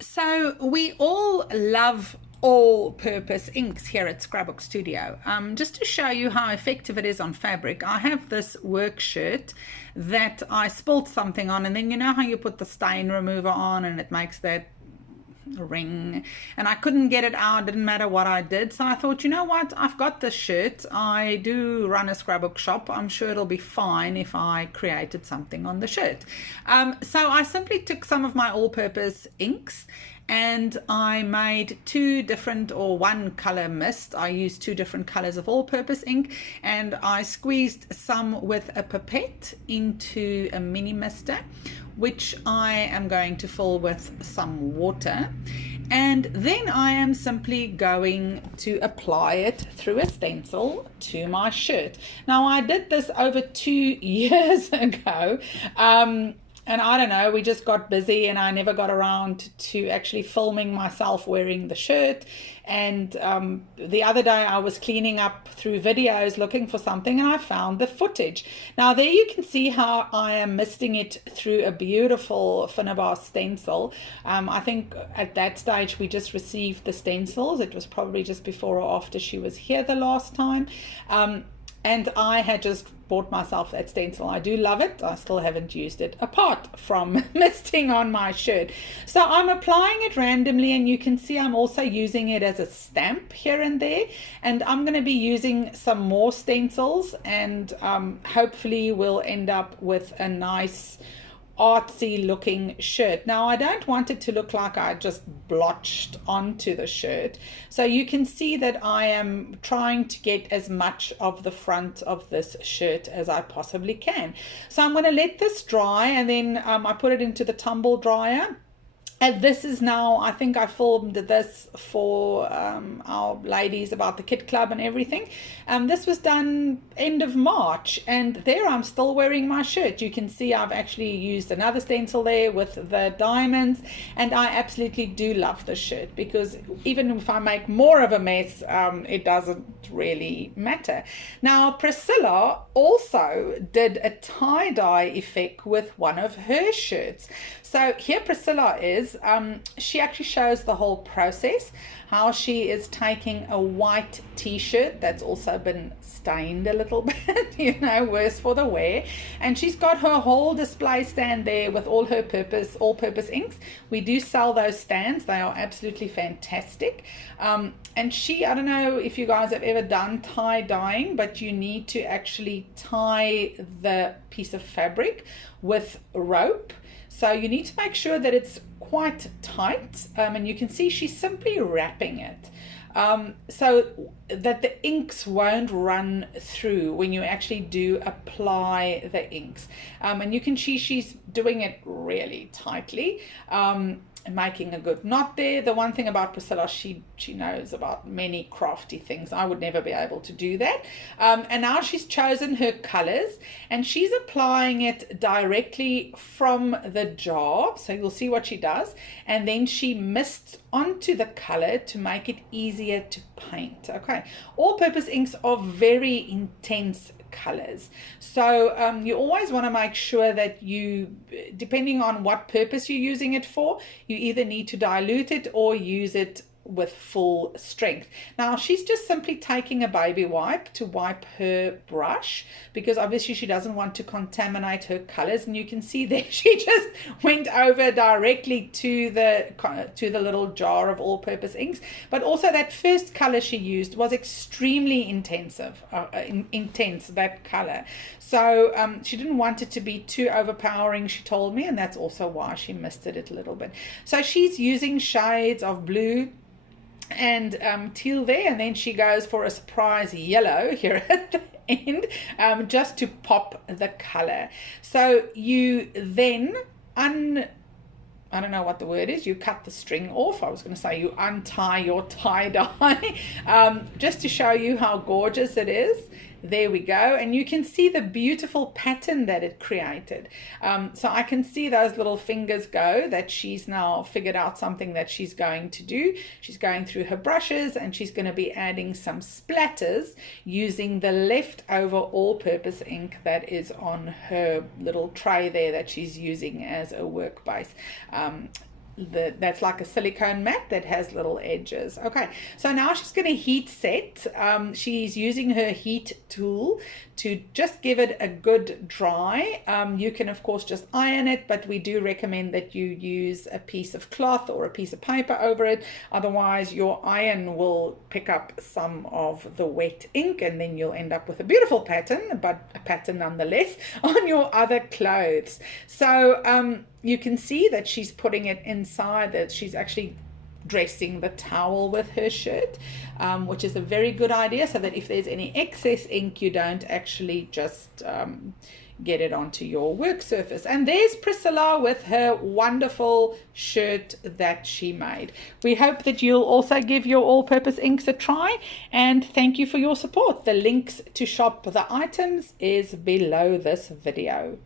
So we all love all-purpose inks here at Scrapbook Studio. Just to show you how effective it is on fabric, I have this work shirt that I spilled something on, and then you know how you put the stain remover on and it makes that ring, and I couldn't get it out. Didn't matter what I did, so I thought, you know what, I've got this shirt. I do run a scrapbook shop. I'm sure it'll be fine if I created something on the shirt. So I simply took some of my all-purpose inks and I made two different, or one color mist. I used two different colors of all-purpose ink, and I squeezed some with a pipette into a mini mister, which I am going to fill with some water, and then I am simply going to apply it through a stencil to my shirt. Now, I did this over 2 years ago, and I don't know, we just got busy and I never got around to actually filming myself wearing the shirt. And the other day I was cleaning up through videos looking for something, and I found the footage. Now there you can see how I am misting it through a beautiful Finnebar stencil. I think at that stage we just received the stencils. It was probably just before or after she was here the last time. And I had just bought myself that stencil. I do love it. I still haven't used it apart from misting on my shirt. So I'm applying it randomly, and you can see I'm also using it as a stamp here and there. And I'm going to be using some more stencils, and hopefully we'll end up with a nice artsy looking shirt. Now I don't want it to look like I just blotched onto the shirt, so you can see that I am trying to get as much of the front of this shirt as I possibly can. So I'm going to let this dry, and then I put it into the tumble dryer. And this is now, I think I filmed this for our ladies about the Kid Club and everything. This was done end of March, and there I'm still wearing my shirt. You can see I've actually used another stencil there with the diamonds, and I absolutely do love this shirt, because even if I make more of a mess, it doesn't really matter. Now Priscilla also did a tie-dye effect with one of her shirts. So here Priscilla is, she actually shows the whole process, how she is taking a white t-shirt that's also been stained a little bit, you know, worse for the wear, and she's got her whole display stand there with all her all-purpose inks. We do sell those stands. They are absolutely fantastic. And I don't know if you guys have ever done tie-dyeing, but you need to actually tie the piece of fabric with rope. So you need to make sure that it's quite tight, and you can see she's simply wrapping it so that the inks won't run through when you actually do apply the inks. And you can see she's doing it really tightly, making a good knot there. The one thing about Priscilla, she knows about many crafty things. I would never be able to do that. And now she's chosen her colors, and she's applying it directly from the jar. So you'll see what she does, and then she mists onto the color to make it easier to paint. Okay, all-purpose inks are very intense colors, so you always want to make sure that you, depending on what purpose you're using it for, you either need to dilute it or use it with full strength. Now she's just simply taking a baby wipe to wipe her brush, because obviously she doesn't want to contaminate her colors, and you can see there she just went over directly to the little jar of all-purpose inks. But also that first color she used was extremely intense, that color, so she didn't want it to be too overpowering, she told me, and that's also why she misted it a little bit. So she's using shades of blue and teal there, and then she goes for a surprise yellow here at the end, just to pop the color. So you then I don't know what the word is, you cut the string off. I was going to say you untie your tie-dye, just to show you how gorgeous it is. There we go, and you can see the beautiful pattern that it created. So I can see those little fingers go, that she's now figured out something that she's going to do. She's going through her brushes, and she's going to be adding some splatters using the leftover all-purpose ink that is on her little tray there that she's using as a work base. that's like a silicone mat that has little edges. Okay, so now she's going to heat set. She's using her heat tool to just give it a good dry. You can of course just iron it, but we do recommend that you use a piece of cloth or a piece of paper over it. Otherwise your iron will pick up some of the wet ink, and then you'll end up with a beautiful pattern, but a pattern nonetheless, on your other clothes. So you can see that she's putting it inside, that she's actually dressing the towel with her shirt, which is a very good idea, so that if there's any excess ink, you don't actually just get it onto your work surface. And there's Priscilla with her wonderful shirt that she made. We hope that you'll also give your all-purpose inks a try, and thank you for your support. The links to shop the items is below this video.